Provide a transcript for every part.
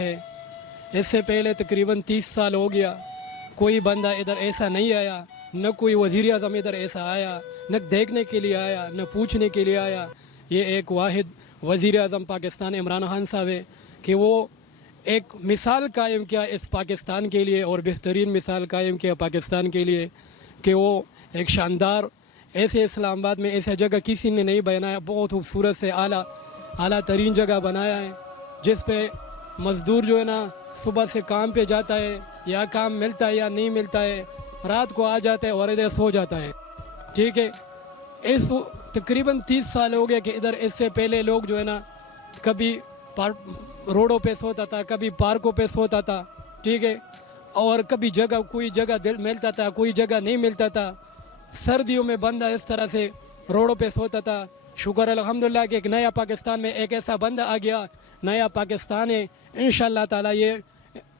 है। इससे पहले तकरीबन 30 साल हो गया, कोई बंदा इधर ऐसा नहीं आया, न कोई वज़ीर आज़म इधर ऐसा आया, न देखने के लिए आया, न पूछने के लिए आया। ये एक वाहिद वज़ीर आज़म पाकिस्तान इमरान खान साहब है कि वो एक मिसाल कायम किया इस पाकिस्तान के लिए, और बेहतरीन मिसाल कायम किया पाकिस्तान के लिए कि वो एक शानदार ऐसे इस्लामाबाद में ऐसा जगह किसी ने नहीं बनाया, बहुत खूबसूरत से आला तरीन जगह बनाया है, जिस पे मज़दूर जो है ना सुबह से काम पे जाता है, या काम मिलता है या नहीं मिलता है, रात को आ जाता है और इधर सो जाता है। ठीक है, इस तकरीबन 30 साल हो गए कि इधर इससे पहले लोग जो है ना कभी रोडों पे सोता था, कभी पार्कों पे सोता था। ठीक है, और कभी जगह कोई जगह मिलता था, कोई जगह नहीं मिलता था। सर्दियों में बंदा इस तरह से रोडों पे सोता था। शुक्र अल्हम्दुलिल्लाह कि एक नया पाकिस्तान में एक ऐसा बंदा आ गया, नया पाकिस्तान है। इंशाअल्लाह ताला ये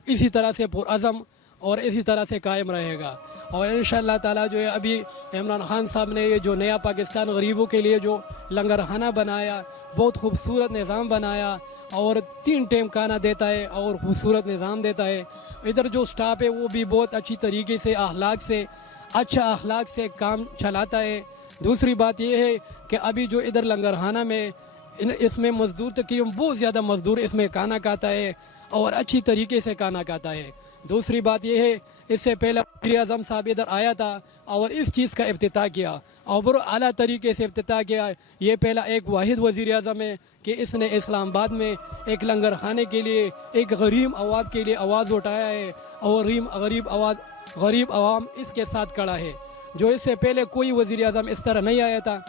इसी तरह से पुरअज़म और इसी तरह से कायम रहेगा। और इंशाअल्लाह ताला जो है अभी इमरान खान साहब ने ये जो नया पाकिस्तान गरीबों के लिए जो लंगरखाना बनाया, बहुत खूबसूरत निज़ाम बनाया, और 3 टाइम खाना देता है और खूबसूरत निज़ाम देता है। इधर जो स्टाफ है वो भी बहुत अच्छी तरीके से अच्छा अखलाक से काम चलाता है। दूसरी बात यह है कि अभी जो इधर लंगरखाना में इसमें मज़दूर तकरीबन बहुत ज़्यादा मज़दूर इसमें खाना खाता है और अच्छी तरीके से खाना खाता है। दूसरी बात यह है, इससे पहले वज़ीर आज़म साहब इधर आया था और इस चीज़ का इफ्तिताह किया और बहुत आला तरीके से इफ्तिताह किया। ये पहला एक वाहिद वज़ीर आज़म है कि इसने इस्लामाबाद में एक लंगर खाने के लिए एक गरीब आवाम के लिए आवाज़ उठाया है, और गरीब आवाम इसके साथ खड़ा है, जो इससे पहले कोई वज़ीर आज़म इस तरह नहीं आया था।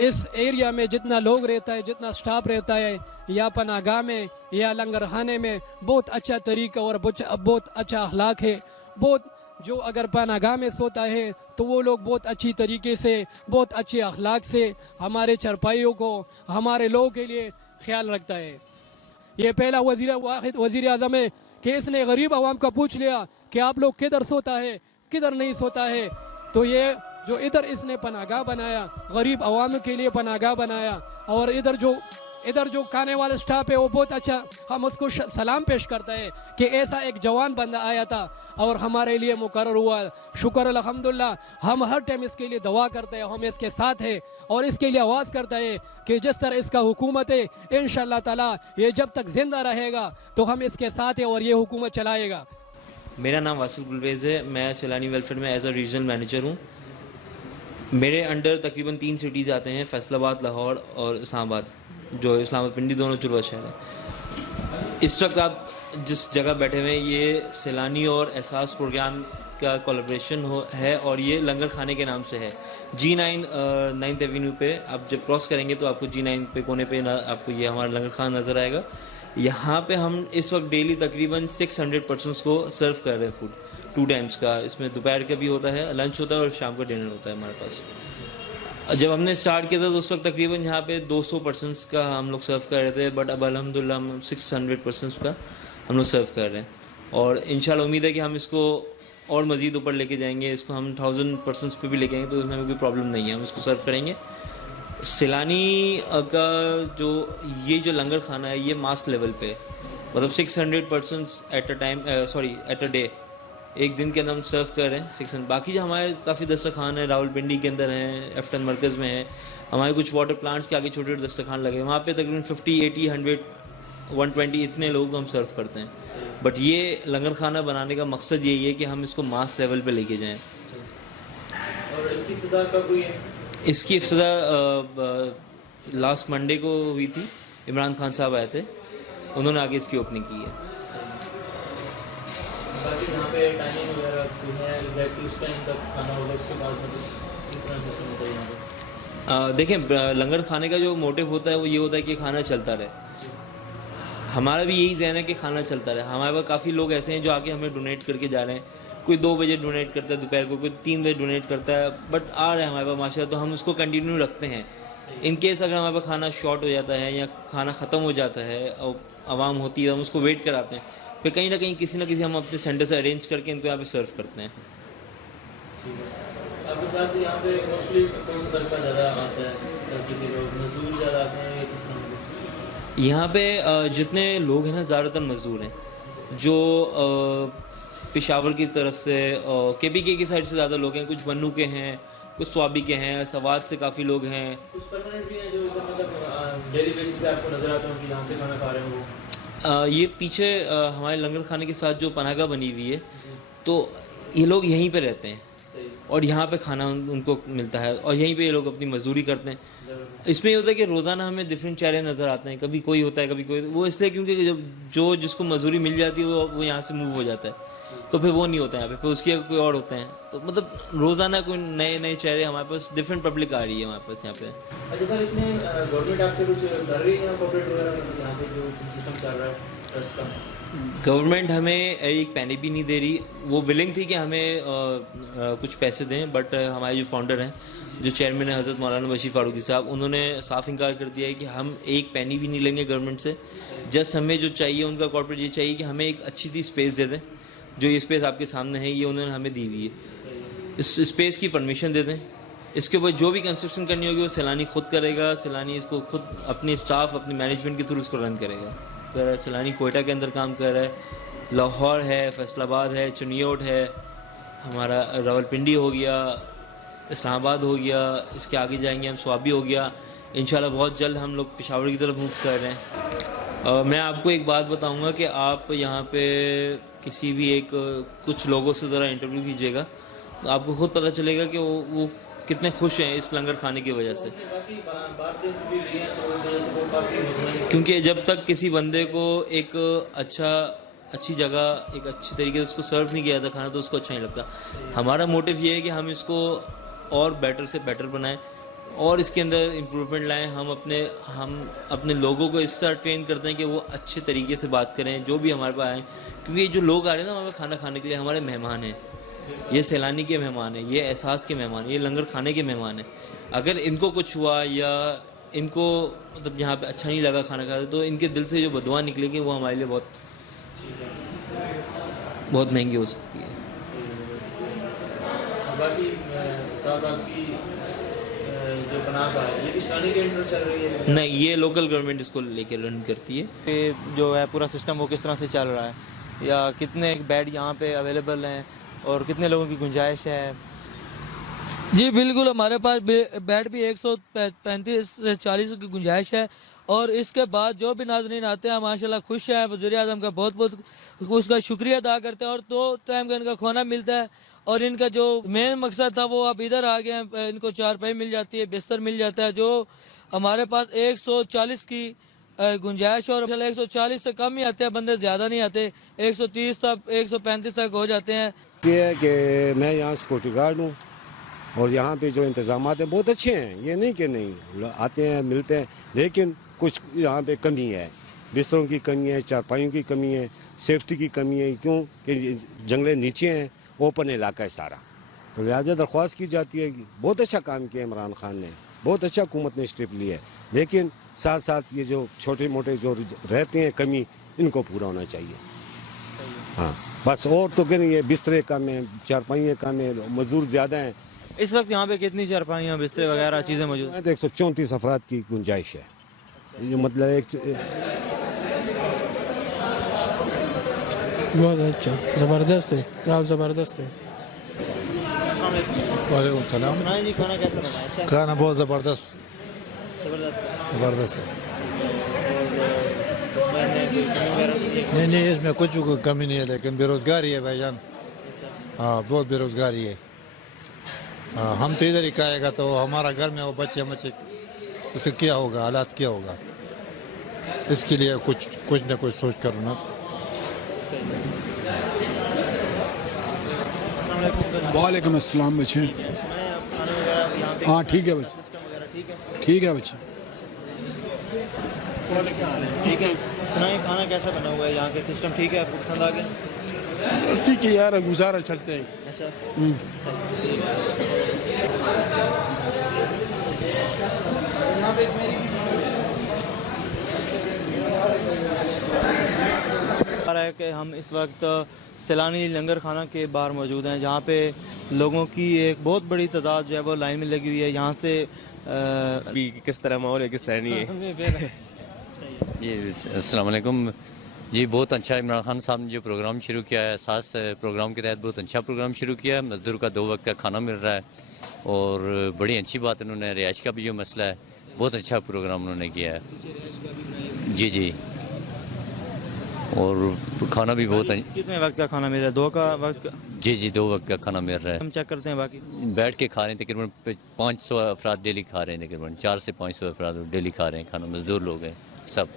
इस एरिया में जितना लोग रहता है, जितना स्टाफ रहता है, या पनागाह में या लंगर खाने में, बहुत अच्छा तरीका और बहुत अच्छा अखलाक है। बहुत जो अगर पनागाह में सोता है तो वो लोग बहुत अच्छी तरीके से, बहुत अच्छे अखलाक से हमारे चरपाइयों को, हमारे लोगों के लिए ख्याल रखता है। ये पहला वाहिद वज़ीर आज़म है कि इसने गरीब आवाम का पूछ लिया कि आप लोग किधर सोता है, किधर नहीं सोता है। तो ये जो इधर इसने पनागाह बनाया, गरीब आवाम के लिए पनागाह बनाया, और इधर जो खाने वाला स्टाफ है वो बहुत अच्छा, हम उसको सलाम पेश करते हैं कि ऐसा एक जवान बंदा आया था और हमारे लिए मुकर्रर हुआ। शुक्र अल्हम्दुलिल्लाह, हम हर टाइम इसके लिए दुआ करते हैं, हम इसके साथ हैं और इसके लिए आवाज़ करते हैं कि जिस तरह इसका हुकूमत है, इंशाअल्लाह ताला ये जब तक जिंदा रहेगा तो हम इसके साथ हैं और ये हुकूमत चलाएगा। मेरा नाम वासिल गुलवेज़ है, मैं सैलानी वेलफेयर में एज अ रीजनल मैनेजर हूँ। मेरे अंडर तकरीबन 3 सिटीज़ आते हैं, फैसलाबाद, लाहौर और इस्लामाबाद, जो इस्लामाबाद पिंडी दोनों जुड़वा शहर है। इस वक्त आप जिस जगह बैठे हुए हैं ये सैलानी और एहसास प्रोग्राम का कोलैबोरेशन है, और ये लंगर खाने के नाम से है। G9 9th एवेन्यू पे आप जब क्रॉस करेंगे तो आपको G9 पे कोने पे आपको ये हमारा लंगर खाना नज़र आएगा। यहाँ पे हम इस वक्त डेली तकरीबन 600 पर्सनस को सर्व कर रहे हैं फूड, 2 टाइम्स का। इसमें दोपहर का भी होता है, लंच होता है और शाम का डिनर होता है हमारे पास। जब हमने स्टार्ट किया था तो उस वक्त तकरीबन यहाँ पे 200 पर्सनस का हम लोग सर्व कर रहे थे, बट अब अल्हम्दुलिल्लाह हम 600 पर्सनस का हम लोग सर्व कर रहे हैं, और इंशाल्लाह उम्मीद है कि हम इसको और मज़ीद ऊपर लेके जाएंगे। इसको हम 1000 पर्सनस पे भी लेके आएंगे तो इसमें कोई प्रॉब्लम नहीं है, हम इसको सर्व करेंगे। सैलानी का जो लंगर खाना है ये मास लेवल पे, मतलब 600 पर्सनस एट अ डे, एक दिन के अंदर हम सर्व कर रहे हैं 600। बाकी जो हमारे काफ़ी दस्तरखान है रावलपिंडी के अंदर हैं, एफ्टन मरकज़ में है, हमारे कुछ वाटर प्लांट्स के आगे छोटे छोटे दस्तरखान लगे हैं, वहाँ पे तकरीबन 50, 80, 100, 120 इतने लोग हम सर्व करते हैं। बट ये लंगर खाना बनाने का मकसद यही है कि हम इसको मास लेवल पे लेके जाएं। और इसकी इब्तिदा कब हुई है? इसकी इब्तिदा लास्ट मंडे को हुई थी। इमरान खान साहब आए थे, उन्होंने आगे इसकी ओपनिंग की है। बाकी यहाँ पे टाइमिंग वगैरह जो है एग्जैक्टली उस टाइम तक खाना होगा, उसके बाद मतलब किस तरह से होता है यहाँ पे? देखें, लंगर खाने का जो मोटिव होता है वो ये होता है कि खाना चलता रहे। हमारा भी यही ज़हन है कि खाना चलता रहे। हमारे पास काफ़ी लोग ऐसे हैं जो आके हमें डोनेट करके जा रहे हैं, कोई 2 बजे डोनेट करता है दोपहर को, कोई 3 बजे डोनेट करता है, बट आ रहे हैं हमारे पास माशाल्लाह, तो हम उसको कंटिन्यू रखते हैं। इन केस अगर हमारे पास खाना शॉर्ट हो जाता है या खाना ख़त्म हो जाता है और आवाम होती है, हम उसको वेट कराते हैं, फिर कहीं ना कहीं किसी न किसी हम अपने सेंटर से अरेंज करके इनको यहाँ पे सर्व करते हैं। आपके पास यहाँ पे मोस्टली कौन सा तबका ज़्यादा आता है, ताकि लोग मजदूर ज़्यादा आते हैं, किस तरह? यहाँ पे जितने लोग हैं ना ज़्यादातर मज़दूर हैं, जो पेशावर की तरफ से KPK की साइड से ज़्यादा लोग हैं, कुछ बन्नू के हैं, कुछ स्वाबी के हैं, सवाद से काफ़ी लोग हैं। कुछ परमानेंट भी हैं जो इधर मतलब डेली बेसिस पे आपको नजर आते हैं कि यहाँ से खाना खा रहे हैं वो। ये पीछे हमारे लंगर खाने के साथ जो पनाहगाह बनी हुई है, तो ये लोग यहीं पे रहते हैं और यहाँ पे खाना उनको मिलता है और यहीं पे ये लोग अपनी मजदूरी करते हैं। इसमें ये होता है कि रोज़ाना हमें डिफरेंट चेहरे नज़र आते हैं, कभी कोई होता है कभी कोई, वो इसलिए क्योंकि जब जो जिसको मजदूरी मिल जाती है वो यहाँ से मूव हो जाता है, तो फिर वो नहीं होता है यहाँ पे, फिर उसकी जगह कोई और होते हैं। तो मतलब रोज़ाना कोई नए नए चेहरे हमारे पास, डिफरेंट पब्लिक आ रही है हमारे पास यहाँ पे। अच्छा सर, इसमें गवर्नमेंट आपसे कुछ कर रही है या कॉर्पोरेट वगैरह, मतलब यहाँ पे जो सिस्टम चल रहा है ट्रस्ट का? गवर्नमेंट हमें एक पैनी भी नहीं दे रही। वो विलिंग थी कि हमें कुछ पैसे दें, बट हमारे जो फाउंडर हैं, जो चेयरमैन है हज़रत मौलाना बशीर फारूकी साहब, उन्होंने साफ इनकार कर दिया है कि हम एक पैनी भी नहीं लेंगे गवर्नमेंट से। जस्ट हमें जो चाहिए, उनका कॉर्पोरेट ये चाहिए कि हमें एक अच्छी सी स्पेस दे दें। जो ये स्पेस आपके सामने है, ये उन्होंने हमें दी हुई है, इस स्पेस की परमिशन दे दें। इसके ऊपर जो भी कंस्ट्रक्शन करनी होगी वो सैलानी खुद करेगा, सैलानी इसको खुद अपनी स्टाफ, अपनी मैनेजमेंट के थ्रू इसको रन करेगा। अगर सैलानी कोयटा के अंदर काम कर रहा है, लाहौर है, फैसलाबाद है, चुनियोट है, हमारा रावलपिंडी हो गया, इस्लामाबाद हो गया, इसके आगे जाएंगे हम स्वाबी हो गया, इंशाल्लाह बहुत जल्द हम लोग पेशावर की तरफ मूव कर रहे हैं। मैं आपको एक बात बताऊंगा कि आप यहाँ पे किसी भी एक कुछ लोगों से ज़रा इंटरव्यू कीजिएगा तो आपको खुद पता चलेगा कि वो कितने खुश हैं इस लंगर खाने की वजह से। बाहर से भी लिए हैं तो उस वजह से वो काफ़ी, क्योंकि जब तक किसी बंदे को एक अच्छी जगह, एक अच्छी तरीके से उसको सर्व नहीं किया था खाना, तो उसको अच्छा नहीं लगता। हमारा मोटिव ये है कि हम इसको और बेटर से बेटर बनाएं और इसके अंदर इम्प्रूवमेंट लाएं। हम अपने लोगों को इस तरह ट्रेन करते हैं कि वो अच्छे तरीके से बात करें, जो भी हमारे पास आएँ, क्योंकि जो लोग आ रहे हैं ना हमारे खाना खाने के लिए, हमारे मेहमान हैं। ये सैलानी के मेहमान हैं, ये एहसास के मेहमान हैं, ये लंगर खाने के मेहमान हैं। अगर इनको कुछ हुआ या इनको मतलब यहाँ पे अच्छा नहीं लगा खाना खा, तो इनके दिल से जो बदुआ निकलेगी वो हमारे लिए बहुत बहुत महंगी हो सकती है। बाकी साथ आपकी जो पनाहगाह है, ये भी सैलानी के अंडर चल रही है? नहीं, ये लोकल गवर्नमेंट इसको लेके रन करती है। ये जो है पूरा सिस्टम वो किस तरह से चल रहा है, या कितने बेड यहाँ पे अवेलेबल हैं और कितने लोगों की गुंजाइश है? जी बिल्कुल, हमारे पास बेड भी 135 से 40 की गुंजाइश है। और इसके बाद जो भी नाज़रीन आते हैं माशाल्लाह खुश हैं, वज़ीर आज़म का बहुत बहुत उसका शुक्रिया अदा करते हैं। और 2 टाइम का इनका खाना मिलता है और इनका जो मेन मकसद था वो अब इधर आ गए हैं। इनको चारपाई मिल जाती है, बिस्तर मिल जाता है, जो हमारे पास 140 की गुंजाइश, और 140 से कम ही आते हैं बंदे, ज़्यादा नहीं आते, 130 तक 135 तक हो जाते हैं। ये है कि मैं यहाँ सिक्योरिटी गार्ड हूँ और यहाँ पे जो इंतज़ाम है बहुत अच्छे हैं, ये नहीं कि नहीं, आते हैं मिलते हैं, लेकिन कुछ यहाँ पे कमी है, बिस्तरों की कमी है, चारपाइयों की कमी है, सेफ्टी की कमी है, क्यों कि जंगले नीचे हैं, ओपन इलाका है सारा, तो लिहाजा दरख्वास्त की जाती है कि बहुत अच्छा काम किया इमरान खान ने, बहुत अच्छा हुकूमत ने स्टेप लिया है, लेकिन साथ साथ ये जो छोटे मोटे जो रहते हैं कमी, इनको पूरा होना चाहिए। हाँ बस, और तो क्या नहीं है, बिस्तरे कम है, चारपाइयाँ कम है, मजदूर ज़्यादा हैं। इस वक्त यहाँ पे कितनी चारपाइयाँ, बिस्तरे वगैरह चीज़ें मौजूद हैं? तो 134 अफराद की गुंजाइश है। ये मतलब एक बहुत अच्छा, ज़बरदस्त है, आप ज़बरदस्त है। वालेकुम सलाम। सुनाए जी, खाना कैसा बना? अच्छा, खाना बहुत ज़बरदस्त ज़बरदस्त है। ज़बरदस्त है। और नहीं, इसमें कुछ भी कोई कमी नहीं है, लेकिन बेरोज़गारी है भाईजान। हाँ, बहुत बेरोज़गारी है। हाँ, हम तो इधर ही खाएगा, तो हमारा घर में वो बच्चे उससे क्या होगा, हालात क्या होगा, इसके लिए कुछ ना कुछ सोच कर ना। वालेकुम अस्सलाम बच्चे। हाँ ठीक है बच्चे, ठीक है बच्चे, ठीक है। सुनाए खाना कैसा बना हुआ है, यहाँ के सिस्टम ठीक है, आपको पसंद आ गया? ठीक है यार, गुजारा चलते हैं। अच्छा, यहाँ पे मेरी है कि हम इस वक्त सैलानी लंगर खाना के बाहर मौजूद हैं, जहाँ पे लोगों की एक बहुत बड़ी तादाद जो है वो लाइन में लगी हुई है। यहाँ से अभी किस तरह माहौल है, किस तरह नहीं है। जी अस्सलाम वालेकुम जी। बहुत अच्छा इमरान खान साहब ने जो प्रोग्राम शुरू किया है, सास प्रोग्राम के तहत बहुत अच्छा प्रोग्राम शुरू किया है। मज़दूर का 2 वक्त का खाना मिल रहा है और बड़ी अच्छी बात उन्होंने रिहाइश का भी जो मसला है बहुत अच्छा प्रोग्राम उन्होंने किया है। जी जी, और खाना भी बहुत कितने वक्त का खाना मिल रहा है? 2 का वक्त का? जी जी, 2 वक्त का खाना मिल रहा है। हम चेक करते हैं बाकी बैठ के खा रहे हैं, तकरीबन 500 अफराद डेली खा रहे हैं, तकरीबन 400 से 500 अफराद डेली खा रहे हैं खाना, मज़दूर लोग हैं सब।